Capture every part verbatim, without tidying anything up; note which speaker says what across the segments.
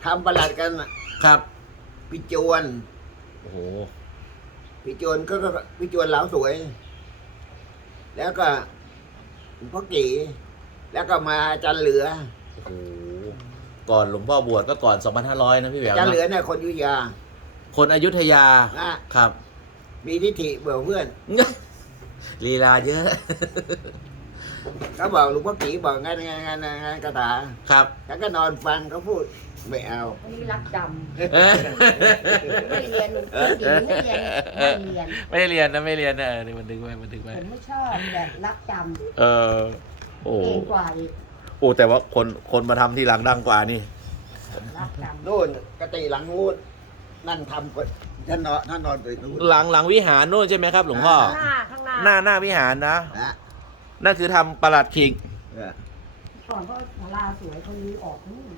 Speaker 1: ทำประหลัดกันครับพี่จวนโอ้โหพี่จวนก็ก็พี่จวนเหลาสวย แล้วก็พ่อกี่แล้วก็มาอาจารย์เหลือ
Speaker 2: โอ้โหก่อนหลวงพ่อบวชก็ก่อนสองพันห้าร้อยนะพี่แหวว
Speaker 1: อาจารย์เหลือเนี่ยคนอยุธยา
Speaker 2: คนอยุธยาครับ
Speaker 1: มีทิฏฐิเบื่อเพื่อน
Speaker 2: ลีลาเยอะ
Speaker 1: เขาบอกหลวงพ่อกี่บอกงานงานงานงานคาถา
Speaker 2: ครับ
Speaker 1: แล้วก็นอนฟังเขาพูดไม่เอา
Speaker 3: อันนี้รักจำไม่เรียนไม่เรียนไม่เรียน
Speaker 2: ไม่เรียนนะไม่เรียนนะนี่มันดึงไว้มันดึงไว้
Speaker 3: ผมไม่ชอบแบบรักจำ
Speaker 2: เออโอ้
Speaker 3: เก่งกว่าอีก
Speaker 2: โอ้แต่ว่าคนคนมาทำที่หลังดังกว่านี่
Speaker 3: รักจำ
Speaker 1: นู่นกติหลังนู้นนั่งทำท่านนอนท่านนอนไปนู้น
Speaker 2: หลังหลังวิหารนู่นใช่ไหมครับหลวงพ่อ
Speaker 3: หน้าข้างหน้า
Speaker 2: หน้าหน้าวิหารนะนั่นคือทำประหลัดขิก
Speaker 3: ก่อนก็ศาลาสวยคนนี้ออกนู่น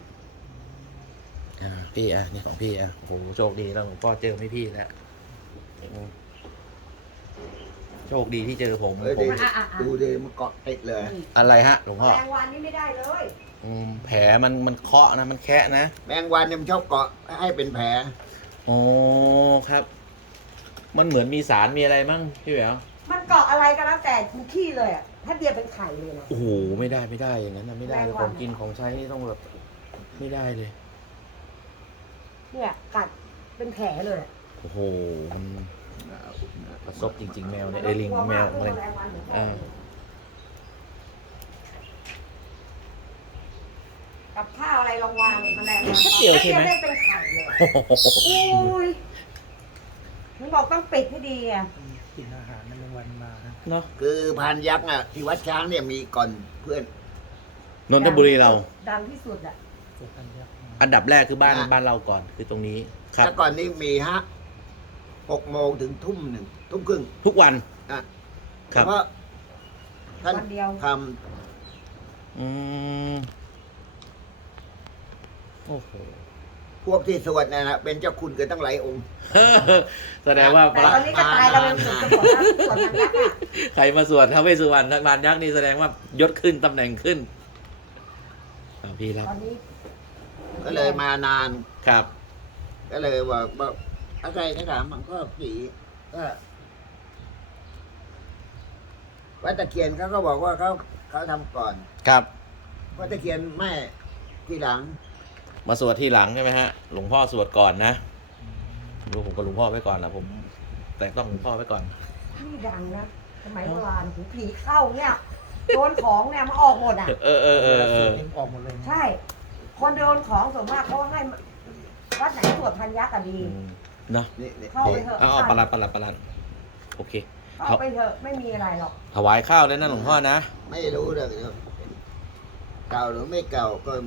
Speaker 2: พี่อ่ะนี่ของพี่อ่ะโอ้โหโชคดีแล้วหลวงพ่อเจอไม่พี่แล้วโชคดีที่เจอผมผม
Speaker 1: ดูดิมันเกาะติดเลย
Speaker 2: อะไรฮะหลวงพ่อ
Speaker 3: แมงวันนี่ไม่ได้เลย
Speaker 2: แผลมันมันเคาะนะมันแคะนะ
Speaker 1: แมงวันเนี่ยมันชอบเกาะให้เป็นแผล
Speaker 2: โอ้ครับมันเหมือนมีสารมีอะไรมั่งพี่แหวว
Speaker 3: มันเกาะอะไรก็แล้วแต่ทุกที่เลยอ่ะถ้าเดียเป็นไข่เลยนะ
Speaker 2: โอ้โหไม่ได้ไม่ได้อย่างนั้นนะไม่ได้ของกินของใช้ต้องแบบไม่ได้เลย
Speaker 3: เนี่ยกัดเป็นแผลเลย
Speaker 2: โอ้โหมันประสบจริงๆแมวเนี่ยไอลิงแมวอะไร
Speaker 3: กับข้าวอะไรลองวางมันแรงมันเดียวใช่ไหมเป็นไข่เลยโอ้ยมันบอกต้องปิดให้ดีอ่ะ
Speaker 4: กินอาหารในวันมา
Speaker 2: เนาะ
Speaker 1: คือพานยักษ์อ่ะที่วัดช้างเนี่ยมีก่อนเพื่อน
Speaker 2: นนทบุรีเรา
Speaker 3: ดังที่สุดอ่ะ
Speaker 2: อันดับแรกคือบ้านบ้านเราก่อนคือตรงนี้
Speaker 1: ครับแล้วก่อนนี้มีฮะหกโมงถึงทุ่มหนึ่งทุ่มครึ่ง
Speaker 2: ทุกวัน
Speaker 1: อ่ะครับเพราะท่านท
Speaker 2: ำอืมโอ้โห
Speaker 1: พวกที่สวดเนี่ยนะเป็นเจ้าคุณเกิดตั้งหลายองค์
Speaker 2: แสดงว่า
Speaker 3: ตอนนี้ก็ตายกันเป็นสวดสวดยักษ์อ่ะ
Speaker 2: ใครมาสวดท้าวเวสสุวรรณมารยักษ์นี่แสดงว่ายศขึ้นตำแหน่งขึ้นพี่รับ
Speaker 1: ก็เลยมานาน
Speaker 2: ครับ
Speaker 1: ก็เลยว่าบอกอะไรก็ถามมันก็ผีก็วัดตะเคียนเขาก็บอกว่าเขาเขาทำก่อน
Speaker 2: ครับ
Speaker 1: วัดตะเคียนแม่ทีหลัง
Speaker 2: มาสวดทีหลังใช่ไหมฮะหลวงพ่อสวดก่อนนะดูผมกับหลวงพ่อไว้ก่อนนะผมแต่ต้องหลวงพ่อไว้ก่อน
Speaker 3: นี่ดังนะสมัยโบราณผีเข้าเนี่ยโดนของเนี่ยมาออกหมดอ่ะ
Speaker 2: เออเออเออเออ
Speaker 4: ออกหมดเลย
Speaker 3: ใช่คนโดนของส่วนมากเขาให้วัดไหนสวดพันยักษ์ก็ดี
Speaker 2: เนาะ
Speaker 3: เข้าไปเถอะ
Speaker 2: เอาประหลัดประหลัดประหลัดโอเค
Speaker 3: เข้าไปเถอะไม่มีอะไรหรอก
Speaker 2: ถวายข้าวเลยนะหลวงพ่อนะ
Speaker 1: ไม่รู้เลยเก่าหรือไม่เก่าก็